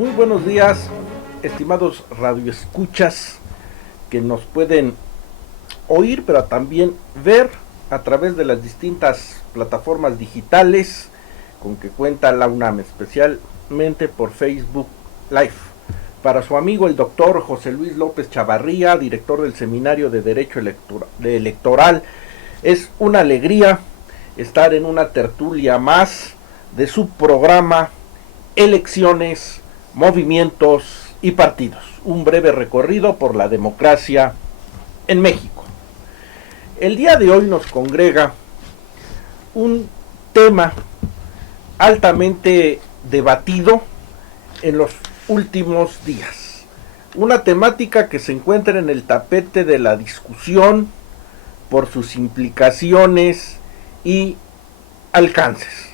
Muy buenos días, estimados radioescuchas que nos pueden oír, pero también ver a través de las distintas plataformas digitales con que cuenta la UNAM, especialmente por Facebook Live. Para su amigo el doctor José Luis López Chavarría, director del Seminario de Derecho Electoral, es una alegría estar en una tertulia más de su programa Elecciones, Movimientos y Partidos, un breve recorrido por la democracia en México. El día de hoy nos congrega un tema altamente debatido en los últimos días, una temática que se encuentra en el tapete de la discusión por sus implicaciones y alcances.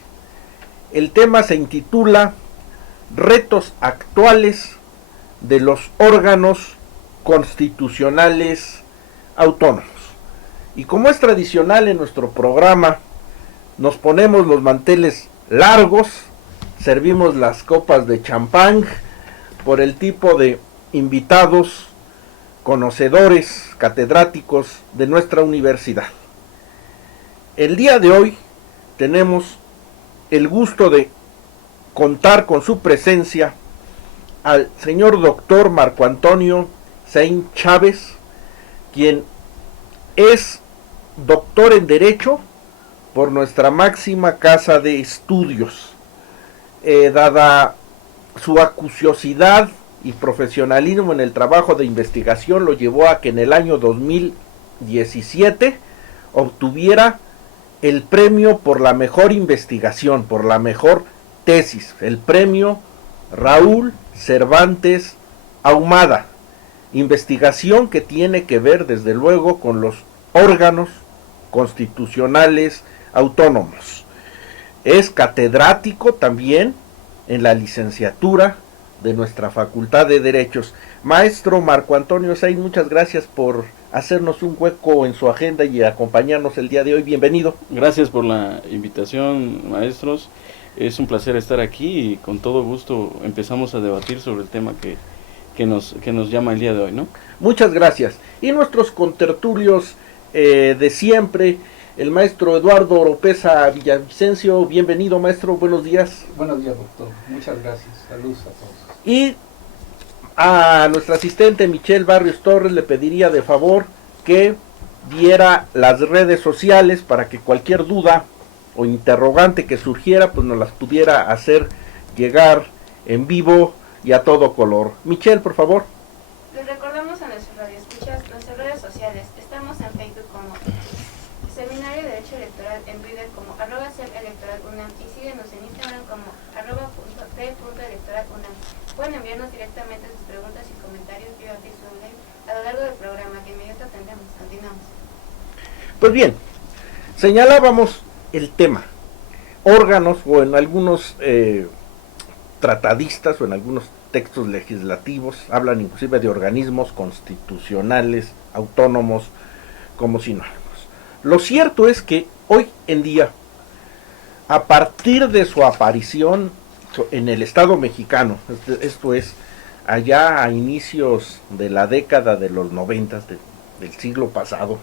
El tema se intitula Retos actuales de los órganos constitucionales autónomos. Y como es tradicional en nuestro programa, nos ponemos los manteles largos, servimos las copas de champán por el tipo de invitados, conocedores, catedráticos de nuestra universidad. El día de hoy tenemos el gusto de contar con su presencia al señor doctor Marco Antonio Saín Chávez, quien es doctor en Derecho por nuestra máxima casa de estudios. Dada su acuciosidad y profesionalismo en el trabajo de investigación, lo llevó a que en el año 2017 obtuviera el premio por la mejor investigación, por la mejor tesis, el premio Raúl Cervantes Ahumada, investigación que tiene que ver desde luego con los órganos constitucionales autónomos. Es catedrático también en la licenciatura de nuestra Facultad de Derechos. Maestro Marco Antonio Saín, muchas gracias por hacernos un hueco en su agenda y acompañarnos el día de hoy. Bienvenido. Gracias por la invitación, maestros. Es un placer estar aquí y con todo gusto empezamos a debatir sobre el tema que nos llama el día de hoy, ¿no? Muchas gracias. Y nuestros contertulios de siempre, el maestro Eduardo Oropesa Villavicencio. Bienvenido, maestro, buenos días. Buenos días, doctor. Muchas gracias. Saludos a todos. Y a nuestra asistente Michelle Barrios Torres le pediría de favor que diera las redes sociales para que cualquier duda o interrogante que surgiera, pues nos las pudiera hacer llegar en vivo y a todo color. Michelle, por favor. Les recordamos a nuestros radioescuchas nuestras redes sociales. Estamos en Facebook como Seminario de Derecho Electoral, en Twitter como @serelectoralunam y síguenos en Instagram como @p.electoralunam. Pueden enviarnos directamente sus preguntas y comentarios vía Facebook Live a lo largo del programa, que inmediato atendemos. Continuamos. Pues bien, señalábamos el tema, órganos, o en algunos tratadistas o en algunos textos legislativos hablan inclusive de organismos constitucionales autónomos como sinónimos. Lo cierto es que hoy en día, a partir de su aparición en el Estado mexicano, esto es allá a inicios de la década de los 90 del siglo pasado,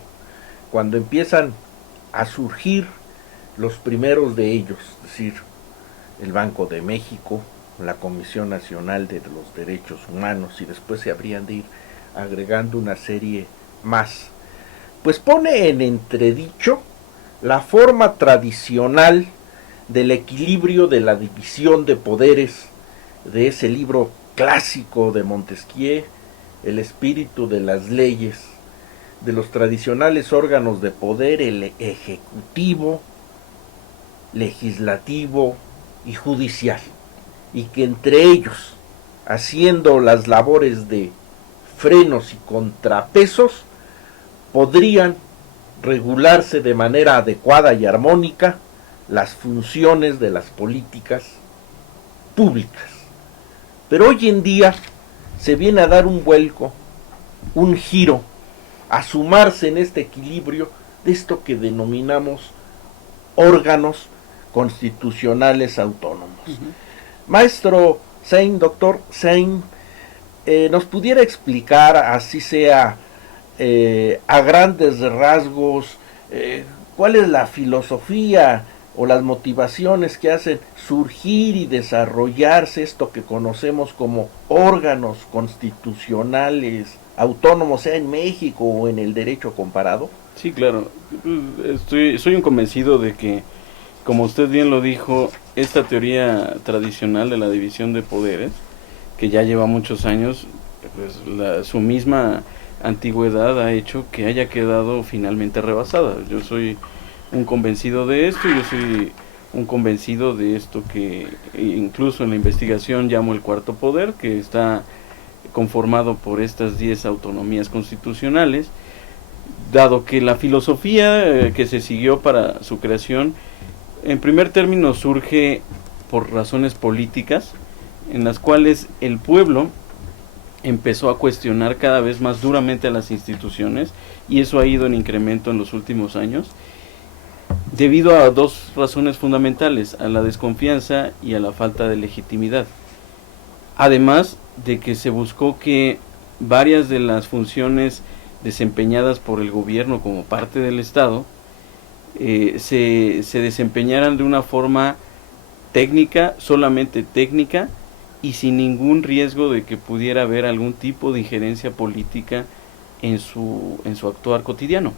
cuando empiezan a surgir los primeros de ellos, es decir, el Banco de México, la Comisión Nacional de los Derechos Humanos, y después se habrían de ir agregando una serie más, pues pone en entredicho la forma tradicional del equilibrio de la división de poderes de ese libro clásico de Montesquieu, El espíritu de las leyes, de los tradicionales órganos de poder, el ejecutivo, legislativo y judicial, y que entre ellos, haciendo las labores de frenos y contrapesos, podrían regularse de manera adecuada y armónica las funciones de las políticas públicas. Pero hoy en día se viene a dar un vuelco, un giro, a sumarse en este equilibrio de esto que denominamos órganos constitucionales autónomos. Maestro Sein, doctor Sein, nos pudiera explicar, así sea a grandes rasgos, cuál es la filosofía o las motivaciones que hacen surgir y desarrollarse esto que conocemos como órganos constitucionales autónomos, sea en México o en el derecho comparado? Sí, claro. Soy un convencido de que, como usted bien lo dijo, esta teoría tradicional de la división de poderes, que ya lleva muchos años, pues su misma antigüedad ha hecho que haya quedado finalmente rebasada. Yo soy un convencido de esto, yo soy un convencido de esto que incluso en la investigación llamo el cuarto poder, que está conformado por estas 10 autonomías constitucionales, dado que la filosofía que se siguió para su creación, en primer término surge por razones políticas, en las cuales el pueblo empezó a cuestionar cada vez más duramente a las instituciones, y eso ha ido en incremento en los últimos años, debido a dos razones fundamentales: a la desconfianza y a la falta de legitimidad. Además de que se buscó que varias de las funciones desempeñadas por el gobierno como parte del Estado se desempeñaran de una forma técnica, solamente técnica, y sin ningún riesgo de que pudiera haber algún tipo de injerencia política en su actuar cotidiano.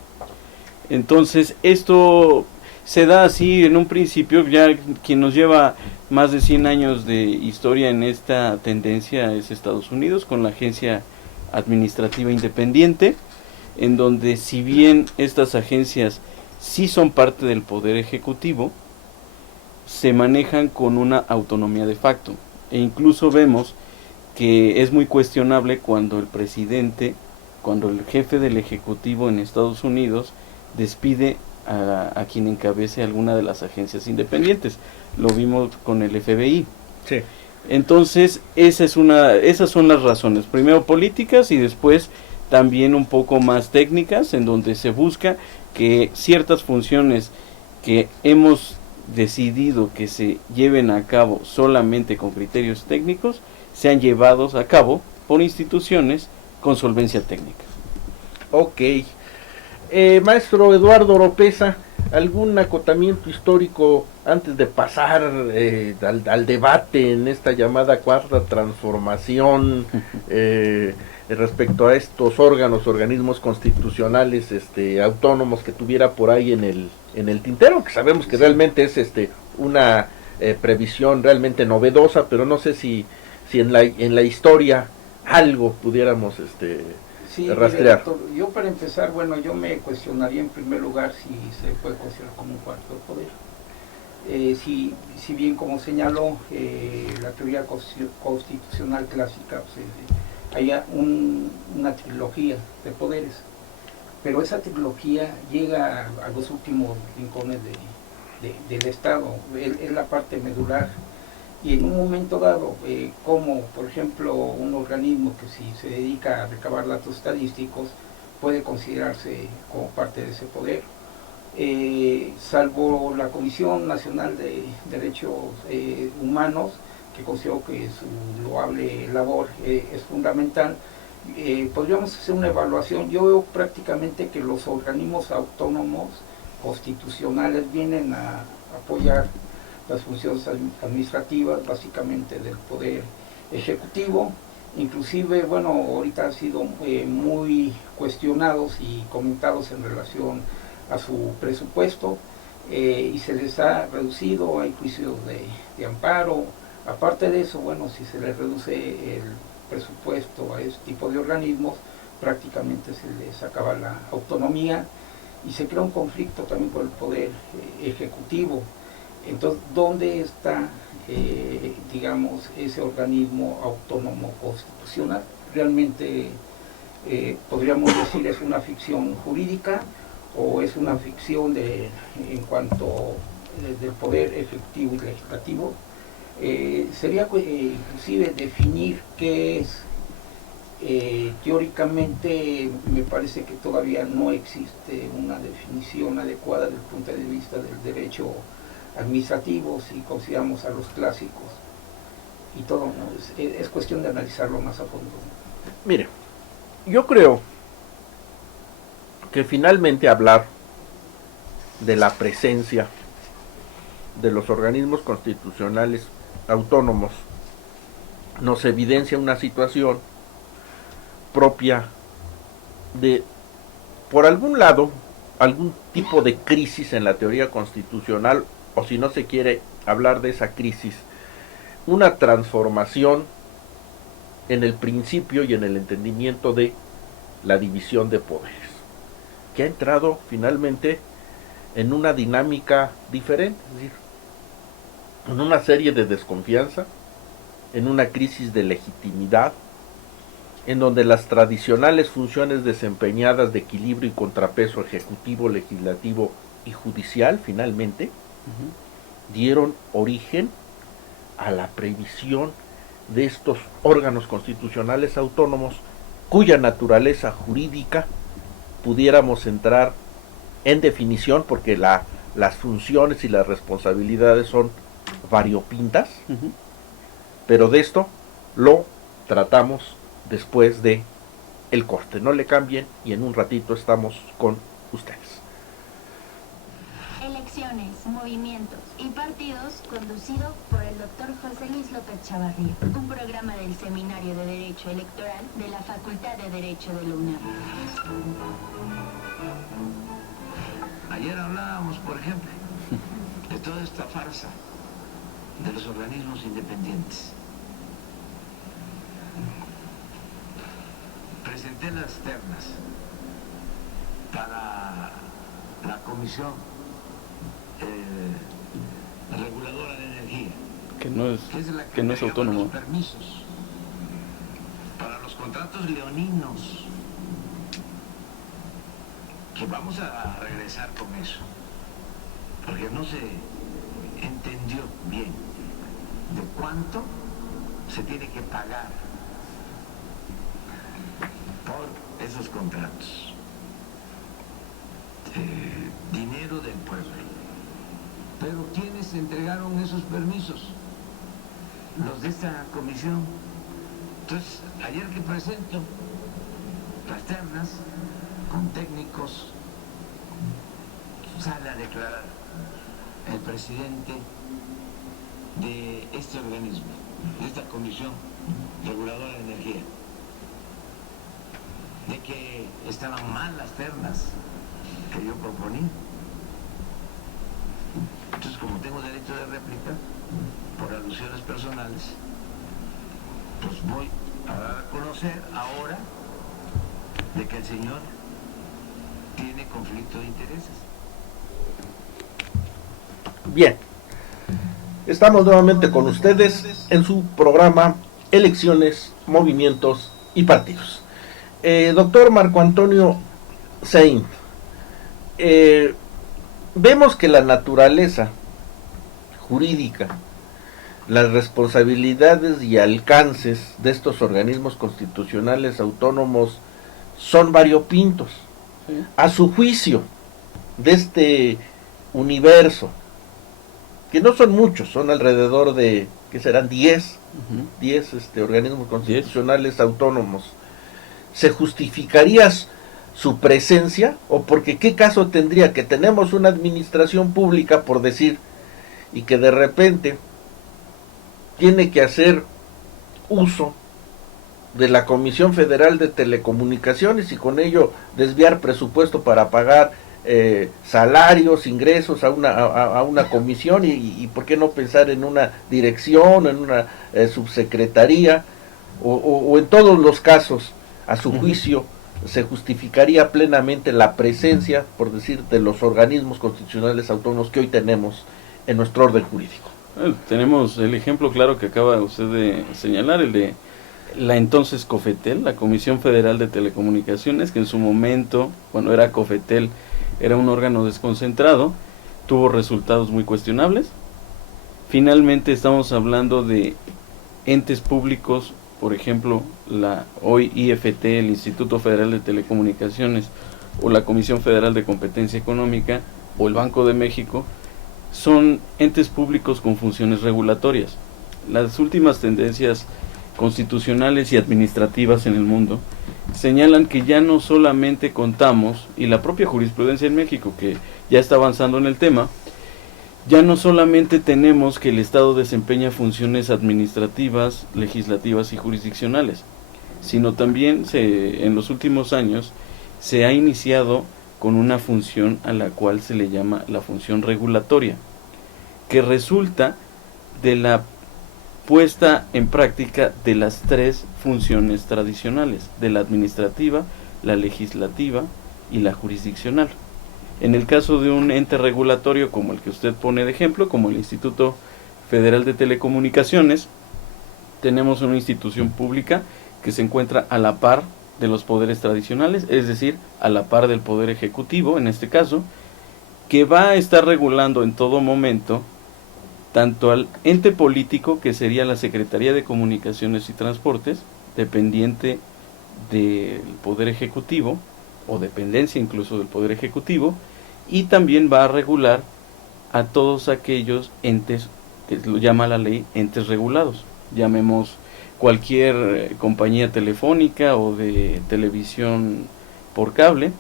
Entonces esto se da así en un principio. Ya quien nos lleva más de 100 años de historia en esta tendencia es Estados Unidos, con la Agencia Administrativa Independiente, en donde, si bien estas agencias sí son parte del Poder Ejecutivo, se manejan con una autonomía de facto, e incluso vemos que es muy cuestionable cuando el presidente, cuando el jefe del Ejecutivo en Estados Unidos despide a quien encabece alguna de las agencias independientes. Lo vimos con el FBI. Sí. Entonces, esas son las razones, primero políticas y después también un poco más técnicas, en donde se busca que ciertas funciones que hemos decidido que se lleven a cabo solamente con criterios técnicos, sean llevados a cabo por instituciones con solvencia técnica. Ok. Maestro Eduardo Oropeza, ¿algún acotamiento histórico antes de pasar al debate en esta llamada cuarta transformación respecto a estos organismos constitucionales autónomos que tuviera por ahí en el tintero? Que sabemos que realmente es una previsión realmente novedosa, pero no sé si en la historia algo pudiéramos Sí, rastrear. mire, doctor, yo para empezar, bueno, yo me cuestionaría en primer lugar si se puede considerar como un cuarto poder. Si bien, como señaló la teoría constitucional clásica, pues, hay una trilogía de poderes, pero esa trilogía llega a los últimos rincones del Estado, es la parte medular. Y en un momento dado, como por ejemplo un organismo que si se dedica a recabar datos estadísticos puede considerarse como parte de ese poder, salvo la Comisión Nacional de Derechos Humanos, que considero que su loable labor es fundamental, podríamos hacer una evaluación. Yo veo prácticamente que los organismos autónomos constitucionales vienen a apoyar las funciones administrativas básicamente del Poder Ejecutivo. Inclusive, bueno, ahorita han sido muy cuestionados y comentados en relación a su presupuesto, y se les ha reducido, hay juicios de amparo. Aparte de eso, bueno, si se les reduce el presupuesto a este tipo de organismos, prácticamente se les acaba la autonomía y se crea un conflicto también con el Poder Ejecutivo. Entonces, ¿dónde está, digamos, ese organismo autónomo constitucional? Realmente podríamos decir es una ficción jurídica o es una ficción en cuanto del poder ejecutivo y legislativo. Sería inclusive definir qué es. Teóricamente me parece que todavía no existe una definición adecuada desde el punto de vista del derecho administrativo, si consideramos a los clásicos. y todo, ¿no? Es cuestión de analizarlo más a fondo. Mire, yo creo que finalmente hablar de la presencia de los organismos constitucionales autónomos nos evidencia una situación propia de, por algún lado, algún tipo de crisis en la teoría constitucional, o si no se quiere hablar de esa crisis, una transformación en el principio y en el entendimiento de la división de poderes, que ha entrado finalmente en una dinámica diferente, es decir, en una serie de desconfianza, en una crisis de legitimidad, en donde las tradicionales funciones desempeñadas de equilibrio y contrapeso ejecutivo, legislativo y judicial finalmente dieron origen a la previsión de estos órganos constitucionales autónomos cuya naturaleza jurídica pudiéramos entrar en definición, porque las funciones y las responsabilidades son variopintas, pero de esto lo tratamos después de el corte. No le cambien y en un ratito estamos con ustedes. Elecciones, movimientos y partidos, conducido por el doctor José Luis López Chavarría, un programa del Seminario de Derecho Electoral de la Facultad de Derecho de la UNAM. Ayer hablábamos, por ejemplo, de toda esta farsa de los organismos independientes. Presenté las ternas para la Comisión Reguladora de Energía, que no es, que es la que no es autónomo. Los permisos para los contratos leoninos, que vamos a regresar con eso, porque no se entendió bien de cuánto se tiene que pagar por esos contratos. Dinero del pueblo. Pero ¿quiénes entregaron esos permisos? Los de esta comisión. Entonces, ayer que presento las ternas con técnicos, sale a declarar el presidente de este organismo, de esta Comisión Reguladora de Energía, de que estaban mal las ternas que yo proponía. Entonces, como tengo derecho de réplica por alusiones personales, pues voy a dar a conocer ahora de que el señor tiene conflicto de intereses. Bien, estamos nuevamente con ustedes en su programa Elecciones, Movimientos y Partidos. Doctor Marco Antonio Saint, vemos que la naturaleza jurídica, las responsabilidades y alcances de estos organismos constitucionales autónomos son variopintos. Sí. A su juicio, de este universo, que no son muchos, son alrededor de, ¿qué serán? 10 organismos constitucionales autónomos. ¿Se justificaría su presencia? ¿O porque qué caso tendría que tenemos una administración pública, por decir, y que de repente tiene que hacer uso de la Comisión Federal de Telecomunicaciones y con ello desviar presupuesto para pagar salarios, ingresos a una comisión y por qué no pensar en una dirección, en una subsecretaría o en todos los casos, a su juicio, se justificaría plenamente la presencia, por decir, de los organismos constitucionales autónomos que hoy tenemos en nuestro orden jurídico? Tenemos el ejemplo claro que acaba usted de señalar, el de la entonces COFETEL, la Comisión Federal de Telecomunicaciones, que en su momento, cuando era COFETEL, era un órgano desconcentrado, tuvo resultados muy cuestionables. Finalmente estamos hablando de entes públicos, por ejemplo, la hoy IFT, el Instituto Federal de Telecomunicaciones, o la Comisión Federal de Competencia Económica, o el Banco de México, son entes públicos con funciones regulatorias. las últimas tendencias constitucionales y administrativas en el mundo señalan que ya no solamente contamos, y la propia jurisprudencia en México que ya está avanzando en el tema, ya no solamente tenemos que el Estado desempeña funciones administrativas, legislativas y jurisdiccionales, sino también en los últimos años se ha iniciado con una función a la cual se le llama la función regulatoria, que resulta de la puesta en práctica de las tres funciones tradicionales, de la administrativa, la legislativa y la jurisdiccional. En el caso de un ente regulatorio como el que usted pone de ejemplo, como el Instituto Federal de Telecomunicaciones, tenemos una institución pública que se encuentra a la par de los poderes tradicionales, es decir, a la par del poder ejecutivo, en este caso, que va a estar regulando en todo momento tanto al ente político, que sería la Secretaría de Comunicaciones y Transportes, dependiente del Poder Ejecutivo, o dependencia incluso del Poder Ejecutivo, y también va a regular a todos aquellos entes, que lo llama la ley, entes regulados. Llamemos cualquier compañía telefónica o de televisión por cable,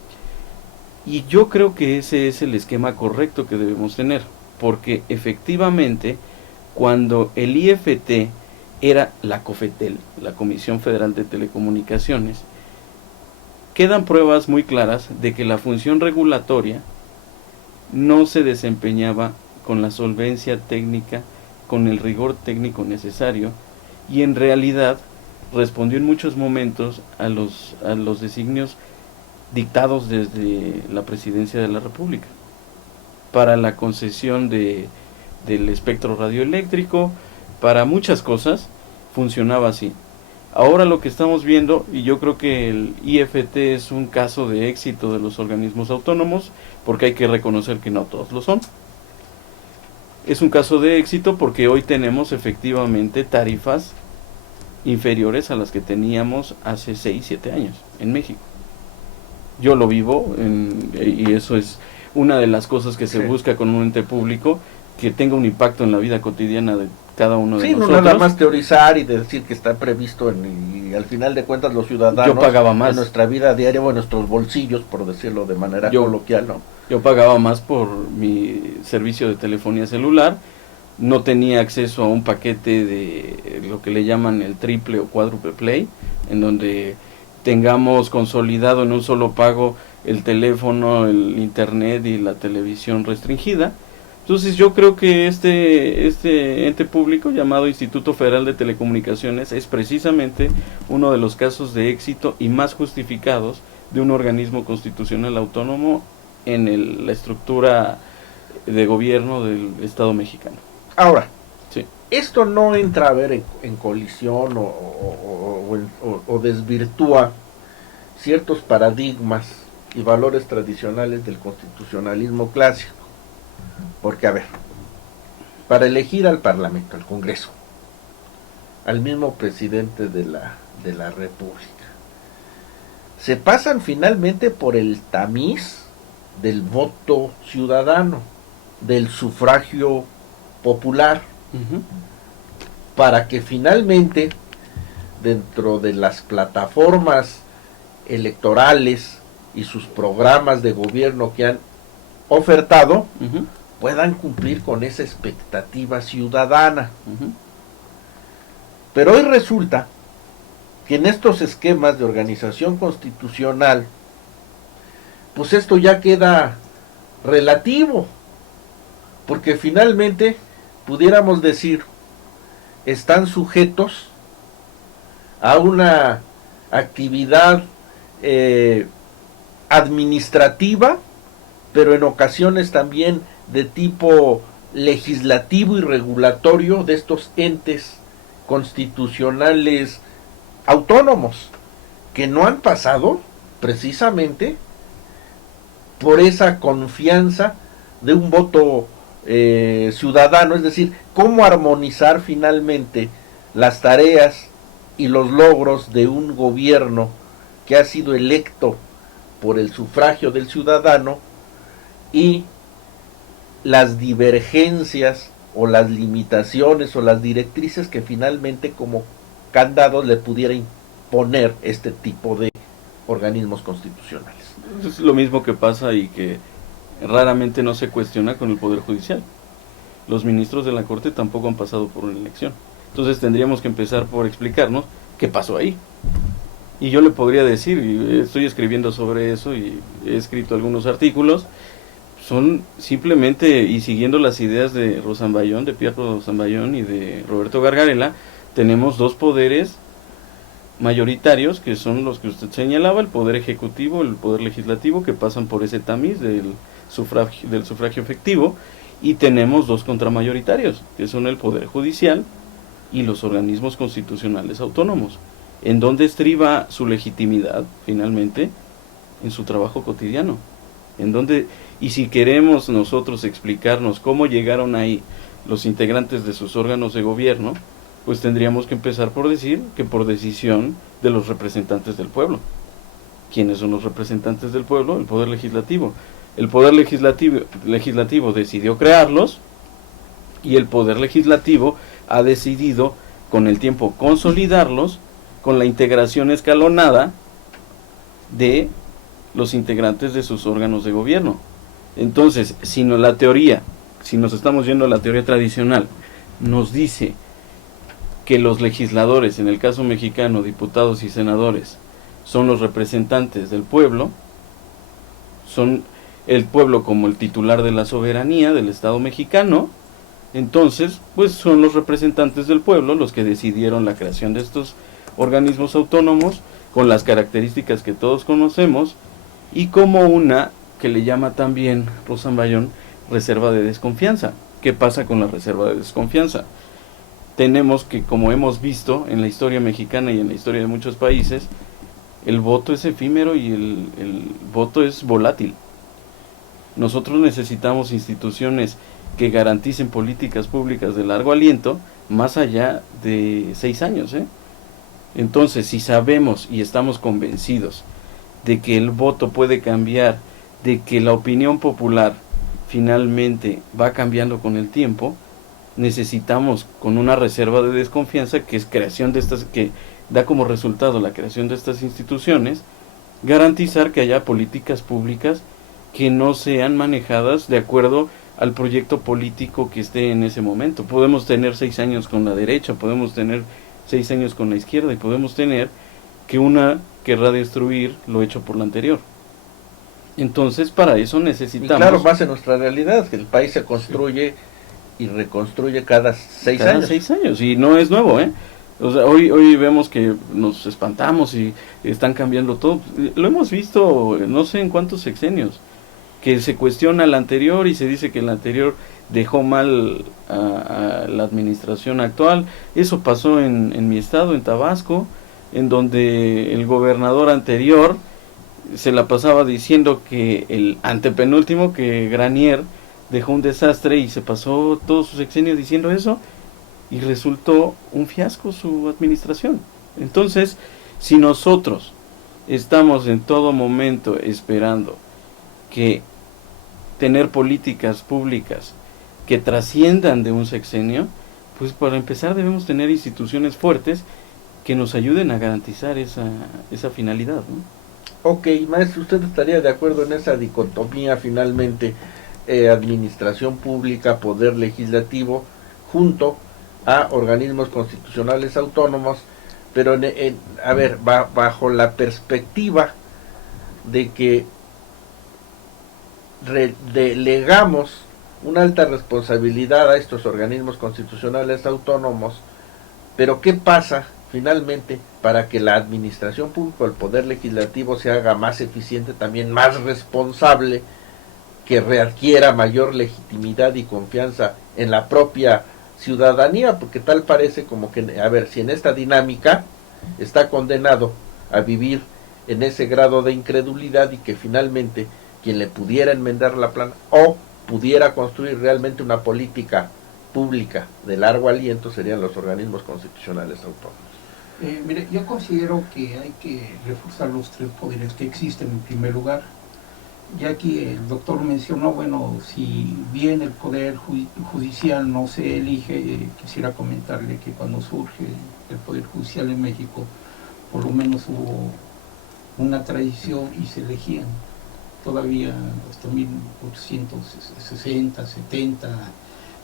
y yo creo que ese es el esquema correcto que debemos tener, porque efectivamente cuando el IFT era la COFETEL, la Comisión Federal de Telecomunicaciones, quedan pruebas muy claras de que la función regulatoria no se desempeñaba con la solvencia técnica, con el rigor técnico necesario, y en realidad respondió en muchos momentos a los designios dictados desde la Presidencia de la República para la concesión del espectro radioeléctrico, para muchas cosas funcionaba así. Ahora lo que estamos viendo, y yo creo que el IFT es un caso de éxito de los organismos autónomos, porque hay que reconocer que no todos lo son. Es un caso de éxito porque hoy tenemos efectivamente tarifas inferiores a las que teníamos hace 6, 7 años en México. Yo lo vivo y eso es una de las cosas que se busca con un ente público, que tenga un impacto en la vida cotidiana de cada uno de nosotros. Sí, no nada más teorizar y decir que está previsto y al final de cuentas los ciudadanos, yo pagaba más en nuestra vida diaria o en nuestros bolsillos, por decirlo de manera coloquial, ¿no? Yo pagaba más por mi servicio de telefonía celular, no tenía acceso a un paquete de lo que le llaman el triple o cuádruple play, en donde tengamos consolidado en un solo pago el teléfono, el internet y la televisión restringida. Entonces yo creo que este ente público llamado Instituto Federal de Telecomunicaciones es precisamente uno de los casos de éxito y más justificados de un organismo constitucional autónomo en la estructura de gobierno del Estado mexicano. Ahora, sí, esto no entra a ver en colisión o desvirtúa ciertos paradigmas y valores tradicionales del constitucionalismo clásico. Porque, a ver, para elegir al Parlamento, al Congreso, al mismo presidente de la República, se pasan finalmente por el tamiz del voto ciudadano, del sufragio popular, para que finalmente, dentro de las plataformas electorales y sus programas de gobierno que han ofertado, puedan cumplir con esa expectativa ciudadana. Pero hoy resulta que en estos esquemas de organización constitucional, pues esto ya queda relativo, porque finalmente pudiéramos decir, están sujetos a una actividad administrativa, pero en ocasiones también de tipo legislativo y regulatorio de estos entes constitucionales autónomos, que no han pasado precisamente por esa confianza de un voto ciudadano, es decir, cómo armonizar finalmente las tareas y los logros de un gobierno que ha sido electo por el sufragio del ciudadano y las divergencias o las limitaciones o las directrices que finalmente como candados le pudiera imponer este tipo de organismos constitucionales. Es lo mismo que pasa y que raramente no se cuestiona con el Poder Judicial. Los ministros de la Corte tampoco han pasado por una elección. Entonces tendríamos que empezar por explicarnos qué pasó ahí. Y yo le podría decir, y estoy escribiendo sobre eso y he escrito algunos artículos, son simplemente, y siguiendo las ideas de Rosanbayón, de Pierre Rosanbayón y de Roberto Gargarella, tenemos dos poderes mayoritarios que son los que usted señalaba, el poder ejecutivo, el poder legislativo, que pasan por ese tamiz del sufragio efectivo, y tenemos dos contramayoritarios, que son el poder judicial y los organismos constitucionales autónomos. ¿En dónde estriba su legitimidad, finalmente? En su trabajo cotidiano. ¿En dónde? Y si queremos nosotros explicarnos cómo llegaron ahí los integrantes de sus órganos de gobierno, pues tendríamos que empezar por decir que por decisión de los representantes del pueblo. ¿Quiénes son los representantes del pueblo? El Poder Legislativo. El Poder Legislativo decidió crearlos, y el Poder Legislativo ha decidido con el tiempo consolidarlos con la integración escalonada de los integrantes de sus órganos de gobierno. Entonces, si nos estamos yendo a la teoría tradicional, nos dice que los legisladores, en el caso mexicano, diputados y senadores, son los representantes del pueblo, son el pueblo como el titular de la soberanía del Estado mexicano, entonces, pues son los representantes del pueblo los que decidieron la creación de estos organismos autónomos con las características que todos conocemos, y como una que le llama también Rosanbayón reserva de desconfianza. ¿Qué pasa con la reserva de desconfianza? Tenemos que, como hemos visto en la historia mexicana y en la historia de muchos países, el voto es efímero y el voto es volátil. Nosotros necesitamos instituciones que garanticen políticas públicas de largo aliento, más allá de 6 años, Entonces, si sabemos y estamos convencidos de que el voto puede cambiar, de que la opinión popular finalmente va cambiando con el tiempo, necesitamos, con una reserva de desconfianza, que es creación de estas, que da como resultado la creación de estas instituciones, garantizar que haya políticas públicas que no sean manejadas de acuerdo al proyecto político que esté en ese momento. Podemos tener 6 años con la derecha, podemos tener 6 años con la izquierda, y podemos tener que una querrá destruir lo hecho por la anterior. Entonces, para eso necesitamos... Y claro, más en nuestra realidad, que el país se construye y reconstruye cada 6 años. Cada 6 años, y no es nuevo, O sea, hoy vemos que nos espantamos y están cambiando todo. Lo hemos visto no sé en cuántos sexenios, que se cuestiona el anterior y se dice que el anterior dejó mal a la administración actual. Eso pasó en mi estado, en Tabasco, en donde el gobernador anterior se la pasaba diciendo que el antepenúltimo, que Granier, dejó un desastre, y se pasó todo su sexenio diciendo eso, y resultó un fiasco su administración. Entonces, si nosotros estamos en todo momento esperando que tener políticas públicas que trasciendan de un sexenio, pues para empezar debemos tener instituciones fuertes que nos ayuden a garantizar esa finalidad, Ok, maestro, ¿usted estaría de acuerdo en esa dicotomía finalmente, administración pública, poder legislativo, junto a organismos constitucionales autónomos, pero bajo la perspectiva de que delegamos una alta responsabilidad a estos organismos constitucionales autónomos, pero ¿qué pasa finalmente para que la administración pública o el poder legislativo se haga más eficiente, también más responsable, que readquiera mayor legitimidad y confianza en la propia ciudadanía? Porque tal parece como que, si en esta dinámica está condenado a vivir en ese grado de incredulidad, y que finalmente quien le pudiera enmendar la plana o pudiera construir realmente una política pública de largo aliento serían los organismos constitucionales autónomos. Mire, yo considero que hay que reforzar los 3 poderes que existen. En primer lugar, Ya aquí el doctor mencionó, bueno, si bien el Poder Judicial no se elige, quisiera comentarle que cuando surge el Poder Judicial en México, por lo menos hubo una tradición y se elegían todavía hasta 1860, 70,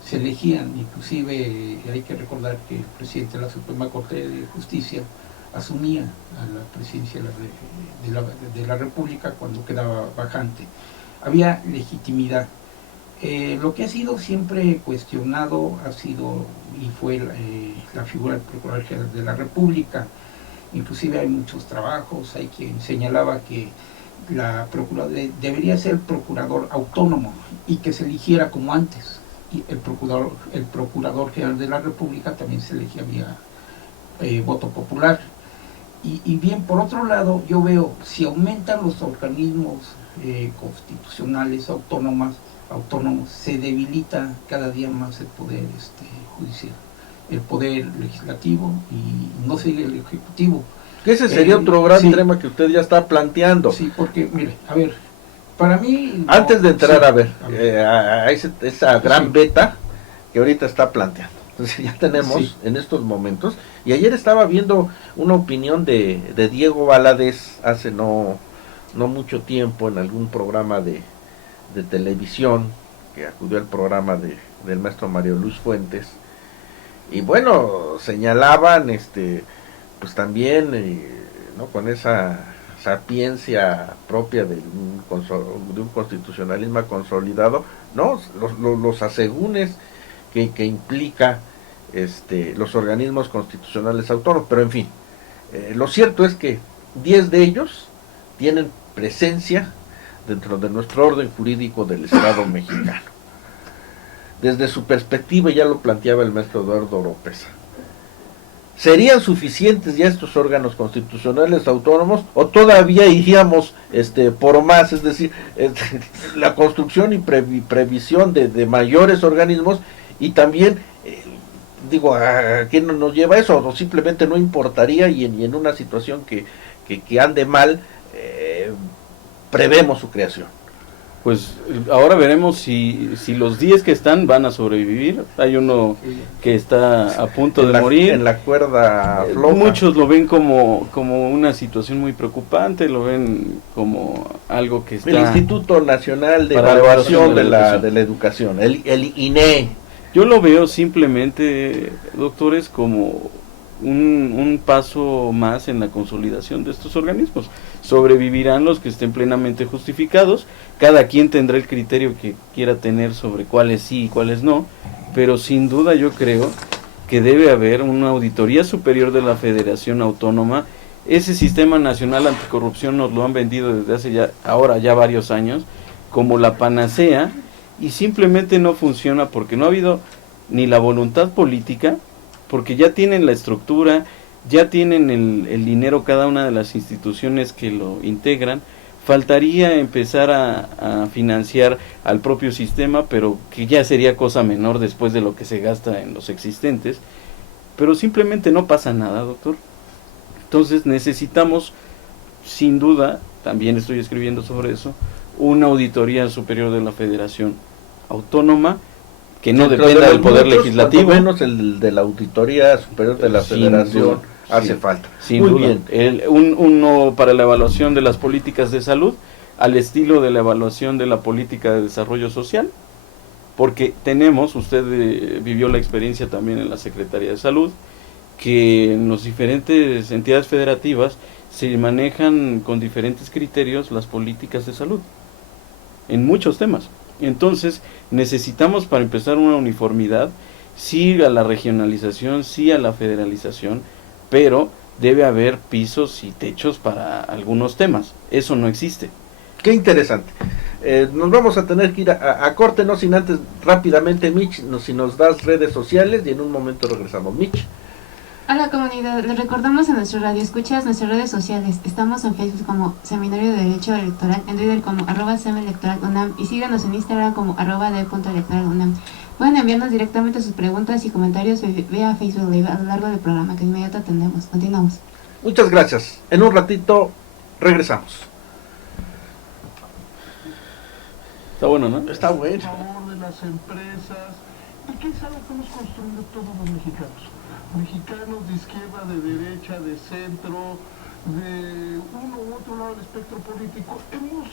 se elegían. Inclusive hay que recordar que el presidente de la Suprema Corte de Justicia asumía a la presidencia de la República cuando quedaba vacante. Había legitimidad. Lo que ha sido siempre cuestionado ha sido y fue la figura del Procurador General de la República. Inclusive hay muchos trabajos, hay quien señalaba que debería ser el procurador autónomo y que se eligiera como antes. Y el Procurador General de la República también se elegía vía voto popular. Y bien, por otro lado, yo veo, si aumentan los organismos constitucionales autónomos, se debilita cada día más el poder judicial, el poder legislativo y no sigue el ejecutivo. Ese sería otro gran sí, tema que usted ya está planteando. Sí, porque, mire, a ver, para mí... Antes de entrar sí, a ver, esa gran sí. beta que ahorita está planteando. Entonces ya tenemos Sí. en estos momentos, y ayer estaba viendo una opinión de Diego Valadez hace no mucho tiempo en algún programa de televisión, que acudió al programa del maestro Mario Luis Fuentes, y bueno, señalaban pues también ¿no? con esa sapiencia propia de un constitucionalismo consolidado, ¿no? los asegúnes que implica los organismos constitucionales autónomos, pero en fin, lo cierto es que 10 de ellos tienen presencia dentro de nuestro orden jurídico del Estado mexicano. Desde su perspectiva, ya lo planteaba el maestro Eduardo Oropesa, ¿serían suficientes ya estos órganos constitucionales autónomos o todavía iríamos por más? Es decir, la construcción y previsión de mayores organismos, y también digo, ¿a qué nos lleva eso? O simplemente no importaría y en una situación que ande mal, prevemos su creación. Pues ahora veremos si los 10 que están van a sobrevivir. Hay uno que está a punto de morir. En la cuerda floja. Muchos lo ven como una situación muy preocupante, lo ven como algo que está... El Instituto Nacional de para Evaluación de la Educación. Educación, el INE. Yo lo veo simplemente, doctores, como un paso más en la consolidación de estos organismos. Sobrevivirán los que estén plenamente justificados, cada quien tendrá el criterio que quiera tener sobre cuáles sí y cuáles no, pero sin duda yo creo que debe haber una auditoría superior de la Federación Autónoma. Ese sistema nacional anticorrupción nos lo han vendido desde hace ahora ya varios años como la panacea, y simplemente no funciona porque no ha habido ni la voluntad política, porque ya tienen la estructura, ya tienen el dinero cada una de las instituciones que lo integran. Faltaría empezar a financiar al propio sistema, pero que ya sería cosa menor después de lo que se gasta en los existentes, pero simplemente no pasa nada, doctor. Entonces necesitamos, sin duda, también estoy escribiendo sobre eso, una auditoría superior de la Federación Autónoma, que no dependa del Poder Legislativo. Menos el de la Auditoría Superior de la Federación hace falta. Sin duda. Bien. Uno para la evaluación de las políticas de salud, al estilo de la evaluación de la política de desarrollo social, porque usted vivió la experiencia también en la Secretaría de Salud, que en las diferentes entidades federativas se manejan con diferentes criterios las políticas de salud, en muchos temas. Entonces necesitamos, para empezar, una uniformidad, sí a la regionalización, sí a la federalización, pero debe haber pisos y techos para algunos temas. Eso no existe. Qué interesante. Nos vamos a tener que ir a corte, no sin antes rápidamente, Mitch, si nos das redes sociales, y en un momento regresamos. Mitch. Hola comunidad, les recordamos a nuestro radio escuchas nuestras redes sociales. Estamos en Facebook como Seminario de Derecho Electoral, en Twitter como @semelectoralunam y síganos en Instagram como @de.electoralunam. Pueden enviarnos directamente sus preguntas y comentarios vía Facebook Live a lo largo del programa, que de inmediato atendemos. Continuamos. Muchas gracias. En un ratito regresamos. Está bueno, ¿no? Está bueno. A favor de las empresas. ¿Y qué es algo que hemos construido todos los mexicanos? Mexicanos de izquierda, de derecha, de centro, de uno u otro lado del espectro político. Hemos,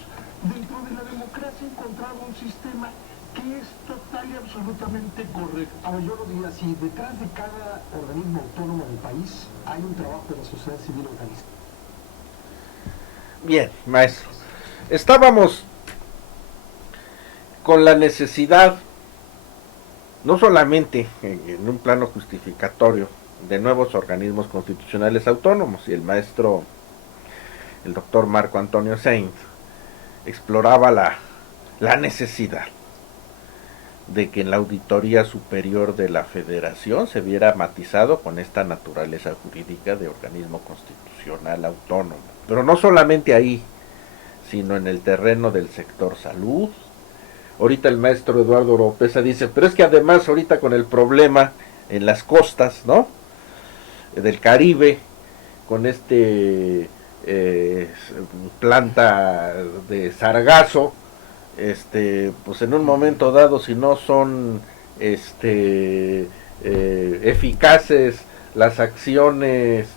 dentro de la democracia, encontrado un sistema que es total y absolutamente correcto. Ahora, yo lo diría así: detrás de cada organismo autónomo del país hay un trabajo de la sociedad civil organizada. Bien, maestro. Estábamos con la necesidad, no solamente en un plano justificatorio, de nuevos organismos constitucionales autónomos, y el maestro, el doctor Marco Antonio Sainz, exploraba la necesidad de que en la Auditoría Superior de la Federación se viera matizado con esta naturaleza jurídica de organismo constitucional autónomo. Pero no solamente ahí, sino en el terreno del sector salud. Ahorita el maestro Eduardo Oropesa dice, pero es que además ahorita con el problema en las costas, ¿no?, del Caribe, con planta de sargazo, pues en un momento dado, si no son eficaces las acciones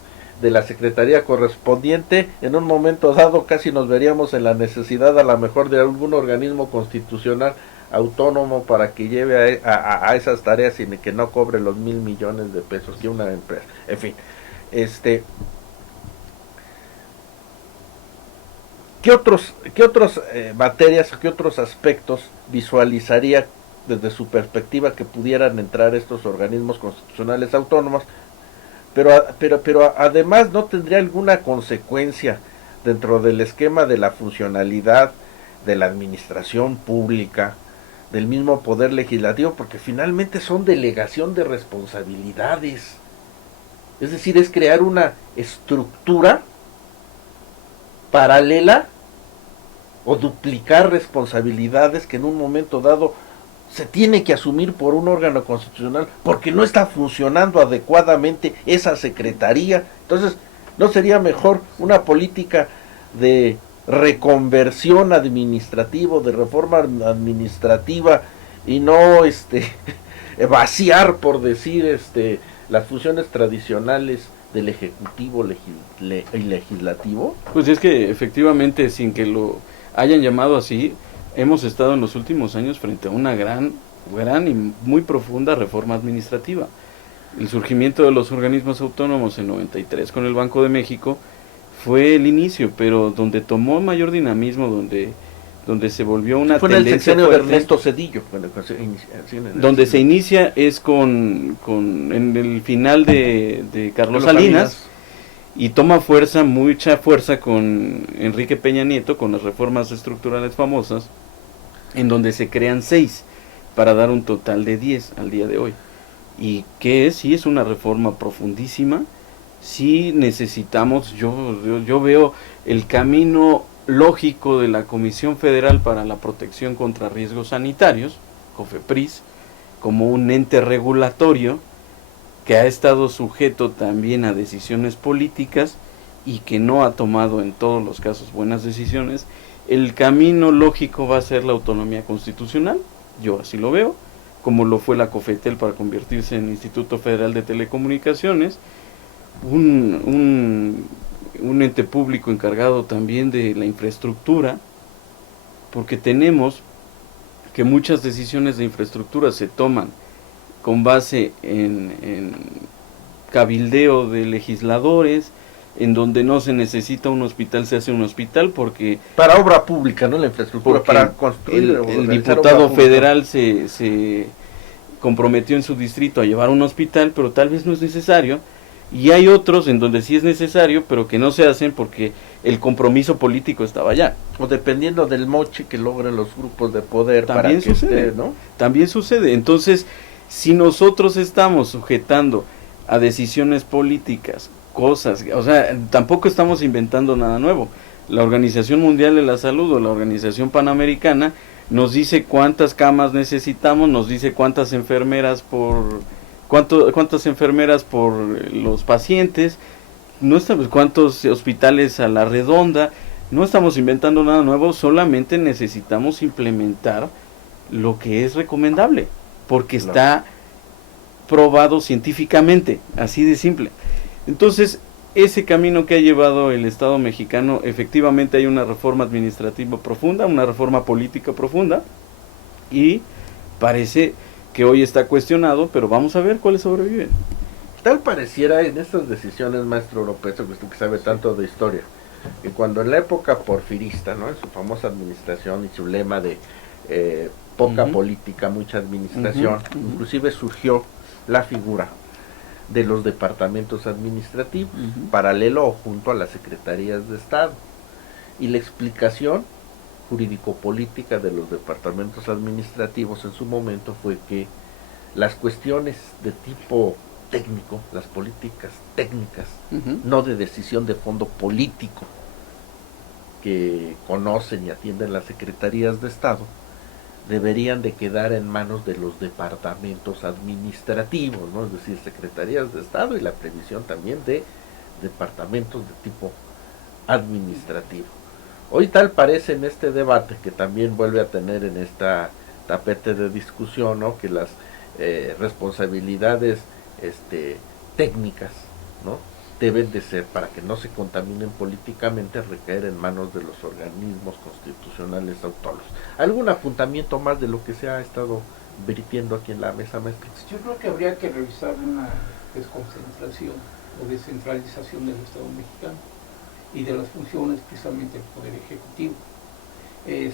de la Secretaría correspondiente, en un momento dado casi nos veríamos en la necesidad a lo mejor de algún organismo constitucional autónomo para que lleve a esas tareas sin que no cobre los 1,000 millones de pesos que una empresa. En fin, ¿qué otras materias, qué otros aspectos visualizaría desde su perspectiva que pudieran entrar estos organismos constitucionales autónomos? Pero además no tendría alguna consecuencia dentro del esquema de la funcionalidad de la administración pública, del mismo poder legislativo, porque finalmente son delegación de responsabilidades. Es decir, es crear una estructura paralela o duplicar responsabilidades que en un momento dado se tiene que asumir por un órgano constitucional porque no está funcionando adecuadamente esa secretaría. Entonces, ¿no sería mejor una política de reconversión administrativa, de reforma administrativa, y no vaciar, por decir, las funciones tradicionales del ejecutivo y legislativo? Pues es que efectivamente, sin que lo hayan llamado así, hemos estado en los últimos años frente a una gran y muy profunda reforma administrativa. El surgimiento de los organismos autónomos en 93 con el Banco de México fue el inicio, pero donde tomó mayor dinamismo, donde se volvió una fue en tendencia el sexenio de fuerte, Ernesto Zedillo, donde se inicia es en el final de Carlos Salinas, y toma mucha fuerza con Enrique Peña Nieto, con las reformas estructurales famosas, en donde se crean 6 para dar un total de 10 al día de hoy. Y que sí es una reforma profundísima. Sí necesitamos, yo veo el camino lógico de la Comisión Federal para la Protección contra Riesgos Sanitarios, COFEPRIS, como un ente regulatorio que ha estado sujeto también a decisiones políticas y que no ha tomado en todos los casos buenas decisiones. El camino lógico va a ser la autonomía constitucional, yo así lo veo, como lo fue la COFETEL para convertirse en Instituto Federal de Telecomunicaciones, un ente público encargado también de la infraestructura, porque tenemos que muchas decisiones de infraestructura se toman con base en cabildeo de legisladores, en donde no se necesita un hospital, se hace un hospital porque... Para obra pública, ¿no? La infraestructura, para construir... El diputado federal se comprometió en su distrito a llevar un hospital, pero tal vez no es necesario, y hay otros en donde sí es necesario, pero que no se hacen porque el compromiso político estaba allá. O dependiendo del moche que logren los grupos de poder. También para sucede, ¿no? También sucede. Entonces, si nosotros estamos sujetando a decisiones políticas, cosas, o sea, tampoco estamos inventando nada nuevo. La Organización Mundial de la Salud o la Organización Panamericana nos dice cuántas camas necesitamos, nos dice cuántas enfermeras por los pacientes, no estamos, cuántos hospitales a la redonda, No estamos inventando nada nuevo, solamente necesitamos implementar lo que es recomendable, porque está probado científicamente, así de simple. Entonces, ese camino que ha llevado el Estado mexicano, efectivamente hay una reforma administrativa profunda, una reforma política profunda, y parece que hoy está cuestionado, pero vamos a ver cuáles sobreviven. Tal pareciera en estas decisiones, maestro Oropesa, usted que sabe tanto de historia, que cuando en la época porfirista, ¿no?, en su famosa administración y su lema de poca política, mucha administración, inclusive surgió la figura de los departamentos administrativos, paralelo o junto a las secretarías de Estado. Y la explicación jurídico-política de los departamentos administrativos en su momento fue que las cuestiones de tipo técnico, las políticas técnicas, no de decisión de fondo político, que conocen y atienden las secretarías de Estado, deberían de quedar en manos de los departamentos administrativos, ¿no?, es decir, secretarías de Estado y la previsión también de departamentos de tipo administrativo. Hoy tal parece en este debate, que también vuelve a tener en esta tapete de discusión, ¿no?, que las responsabilidades técnicas, ¿no?, deben de ser, para que no se contaminen políticamente, recaer en manos de los organismos constitucionales autónomos. ¿Algún apuntamiento más de lo que se ha estado vertiendo aquí en la mesa, maestro? Yo creo que habría que revisar una desconcentración o descentralización del Estado mexicano y de las funciones precisamente del Poder Ejecutivo,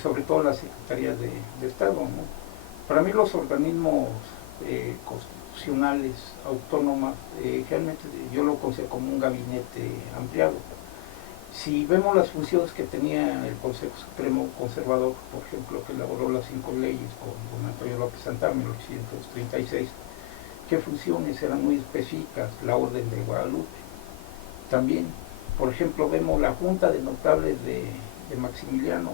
sobre todo las secretarías de Estado, ¿no? Para mí los organismos constitucionales autónomas, realmente yo lo considero como un gabinete ampliado. Si vemos las funciones que tenía el Consejo Supremo Conservador, por ejemplo, que elaboró las 5 leyes con don Antonio López Santana en 1836, ¿qué funciones eran muy específicas? La Orden de Guadalupe. También, por ejemplo, vemos la Junta de Notables de Maximiliano,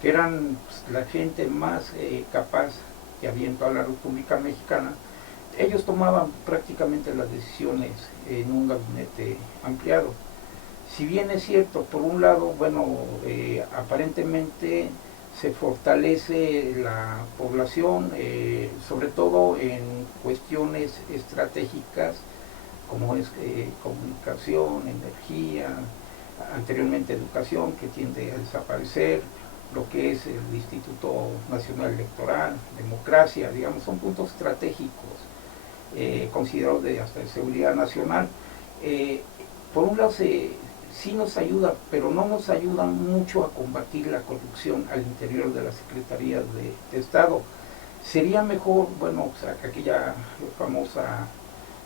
que eran la gente más capaz que había en toda la República Mexicana. Ellos tomaban prácticamente las decisiones en un gabinete ampliado. Si bien es cierto, por un lado, bueno, aparentemente se fortalece la población, sobre todo en cuestiones estratégicas, como es comunicación, energía, anteriormente educación, que tiende a desaparecer, lo que es el Instituto Nacional Electoral, democracia, digamos, son puntos estratégicos considerados hasta de seguridad nacional. Por un lado sí nos ayuda, pero no nos ayuda mucho a combatir la corrupción al interior de las secretarías de Estado. Sería mejor, bueno, o sea, que aquella famosa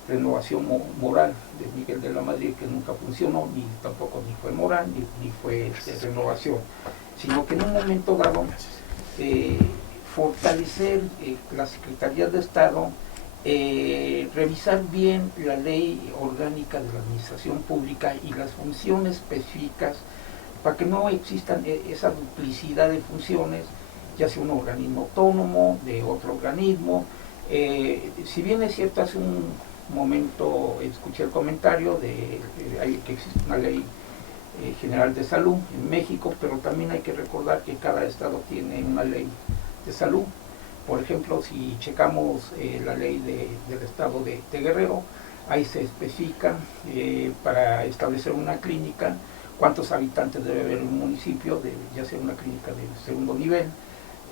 renovación moral de Miguel de la Madrid, que nunca funcionó, ni tampoco ni fue moral, ni fue renovación, sino que en un momento dado fortalecer las secretarías de Estado, revisar bien la ley orgánica de la administración pública y las funciones específicas, para que no existan esa duplicidad de funciones, ya sea un organismo autónomo, de otro organismo. Si bien es cierto, hace un momento escuché el comentario de que existe una ley general de salud en México, pero también hay que recordar que cada estado tiene una ley de salud. Por ejemplo, si checamos la ley del estado de Guerrero, ahí se especifica para establecer una clínica cuántos habitantes debe haber en un municipio, ya sea una clínica de segundo nivel.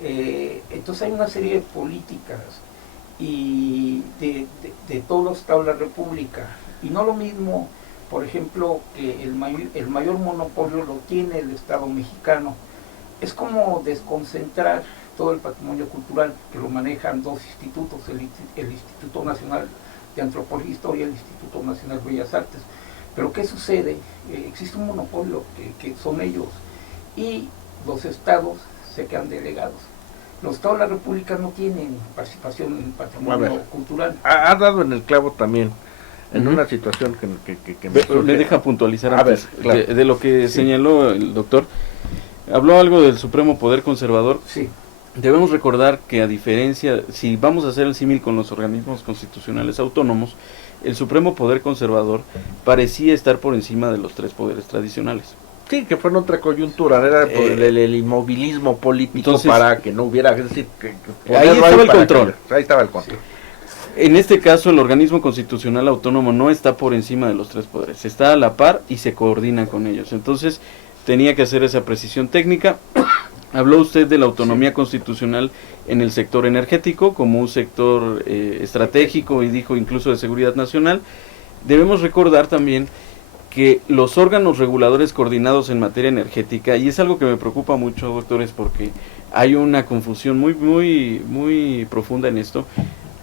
Entonces hay una serie de políticas y de todos los estados de la República, y no lo mismo, por ejemplo, que el mayor monopolio lo tiene el Estado mexicano. Es como desconcentrar todo el patrimonio cultural, que lo manejan 2 institutos, el Instituto Nacional de Antropología e Historia y el Instituto Nacional de Bellas Artes. Pero ¿qué sucede? Existe un monopolio que son ellos, y los estados se quedan delegados. Los estados de la República no tienen participación en el patrimonio cultural. Ha dado en el clavo también, en una situación que me surge. Me deja puntualizar antes, claro. de lo que señaló el doctor. Habló algo del Supremo Poder Conservador. Sí. Debemos recordar que, a diferencia, si vamos a hacer el símil con los organismos constitucionales autónomos, el Supremo Poder Conservador parecía estar por encima de los 3 poderes tradicionales. Sí, que fue en otra coyuntura, era por el inmovilismo político. Entonces, para que no hubiera, es decir, que ahí estaba el control. Ahí estaba el control. En este caso, el organismo constitucional autónomo no está por encima de los tres poderes, está a la par y se coordina con ellos. Entonces, tenía que hacer esa precisión técnica. Habló usted de la autonomía constitucional en el sector energético como un sector estratégico y dijo incluso de seguridad nacional. Debemos recordar también que los órganos reguladores coordinados en materia energética, y es algo que me preocupa mucho, doctores, porque hay una confusión muy profunda en esto.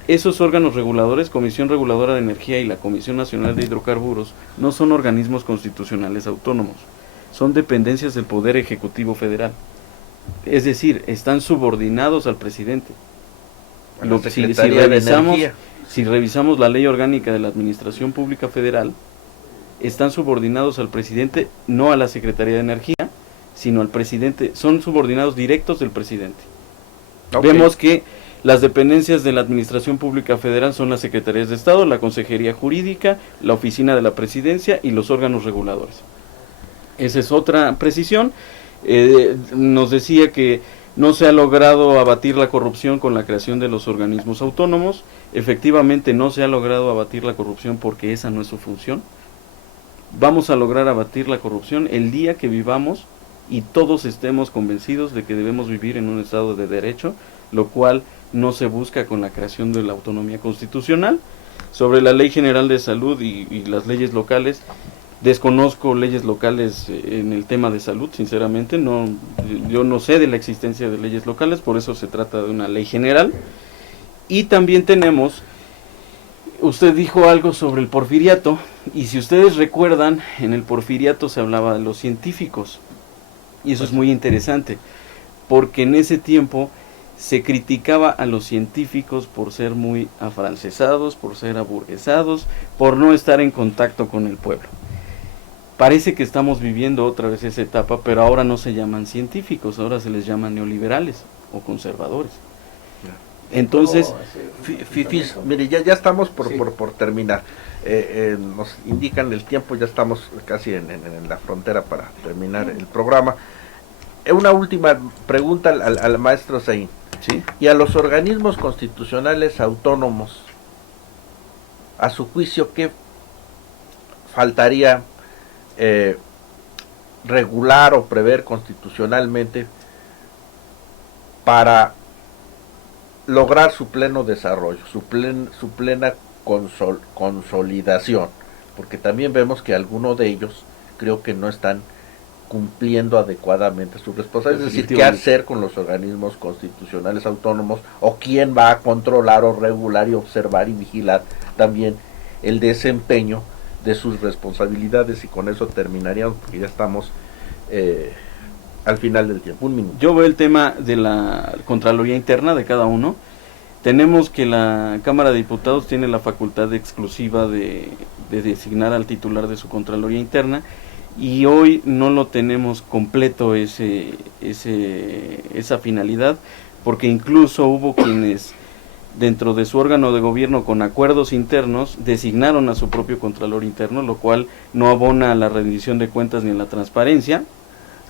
Esos órganos reguladores, Comisión Reguladora de Energía y la Comisión Nacional de Hidrocarburos, no son organismos constitucionales autónomos, son dependencias del Poder Ejecutivo Federal. Es decir, están subordinados al presidente. Si revisamos la ley orgánica de la Administración Pública Federal, están subordinados al presidente, no a la Secretaría de Energía, sino al presidente, son subordinados directos del presidente. Okay. Vemos que las dependencias de la Administración Pública Federal son las Secretarías de Estado, la Consejería Jurídica, la Oficina de la Presidencia y los órganos reguladores. Esa es otra precisión. Nos decía que no se ha logrado abatir la corrupción con la creación de los organismos autónomos. Efectivamente no se ha logrado abatir la corrupción porque esa no es su función. Vamos a lograr abatir la corrupción el día que vivamos y todos estemos convencidos de que debemos vivir en un estado de derecho, lo cual no se busca con la creación de la autonomía constitucional. Sobre la Ley General de Salud y las leyes locales, desconozco leyes locales en el tema de salud, sinceramente, yo no sé de la existencia de leyes locales, por eso se trata de una ley general. Y también tenemos, usted dijo algo sobre el porfiriato, y si ustedes recuerdan, en el porfiriato se hablaba de los científicos, y eso es muy interesante, porque en ese tiempo se criticaba a los científicos por ser muy afrancesados, por ser aburguesados, por no estar en contacto con el pueblo. Parece que estamos viviendo otra vez esa etapa, pero ahora no se llaman científicos, ahora se les llama neoliberales o conservadores. Entonces, Fifis, mire, ya estamos por terminar. Nos indican el tiempo, ya estamos casi en la frontera para terminar el programa. Una última pregunta al maestro Saín. ¿Sí? Y a los organismos constitucionales autónomos, a su juicio, ¿qué faltaría regular o prever constitucionalmente para lograr su pleno desarrollo, su plena consolidación? Porque también vemos que algunos de ellos creo que no están cumpliendo adecuadamente su responsabilidad, es decir, qué hacer con los organismos constitucionales autónomos, o quién va a controlar o regular y observar y vigilar también el desempeño de sus responsabilidades. Y con eso terminaríamos, porque ya estamos al final del tiempo. Un minuto. Yo veo el tema de la Contraloría Interna de cada uno. Tenemos que la Cámara de Diputados tiene la facultad exclusiva de designar al titular de su Contraloría Interna, y hoy no lo tenemos completo esa finalidad, porque incluso hubo quienes dentro de su órgano de gobierno con acuerdos internos designaron a su propio Contralor Interno, lo cual no abona a la rendición de cuentas ni a la transparencia.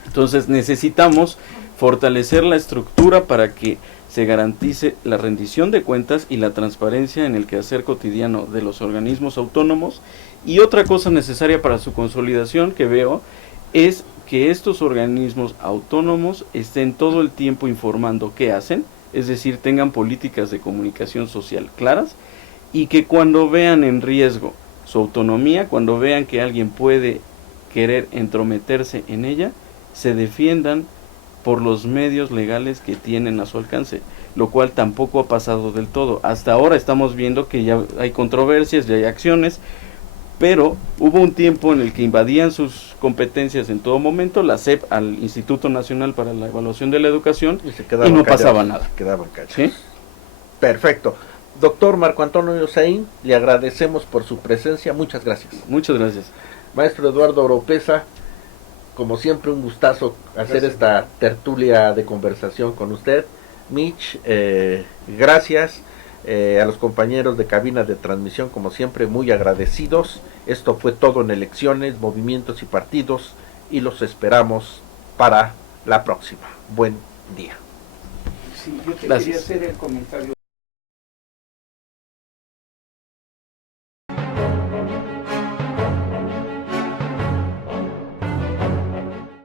Entonces necesitamos fortalecer la estructura para que se garantice la rendición de cuentas y la transparencia en el quehacer cotidiano de los organismos autónomos. Y otra cosa necesaria para su consolidación que veo es que estos organismos autónomos estén todo el tiempo informando qué hacen, es decir, tengan políticas de comunicación social claras, y que cuando vean en riesgo su autonomía, cuando vean que alguien puede querer entrometerse en ella, se defiendan por los medios legales que tienen a su alcance, lo cual tampoco ha pasado del todo. Hasta ahora estamos viendo que ya hay controversias, ya hay acciones, pero hubo un tiempo en el que invadían sus competencias en todo momento, la SEP al Instituto Nacional para la Evaluación de la Educación, y no pasaba nada. Quedaban callados. ¿Sí? Perfecto. Doctor Marco Antonio Saín, le agradecemos por su presencia, muchas gracias. Muchas gracias. Maestro Eduardo Oropesa, como siempre un gustazo hacer esta tertulia de conversación con usted. Mitch, gracias. A los compañeros de cabina de transmisión, como siempre, muy agradecidos. Esto fue todo en elecciones, movimientos y partidos y los esperamos para la próxima. Buen día. Sí, yo te Gracias. quería hacer el comentario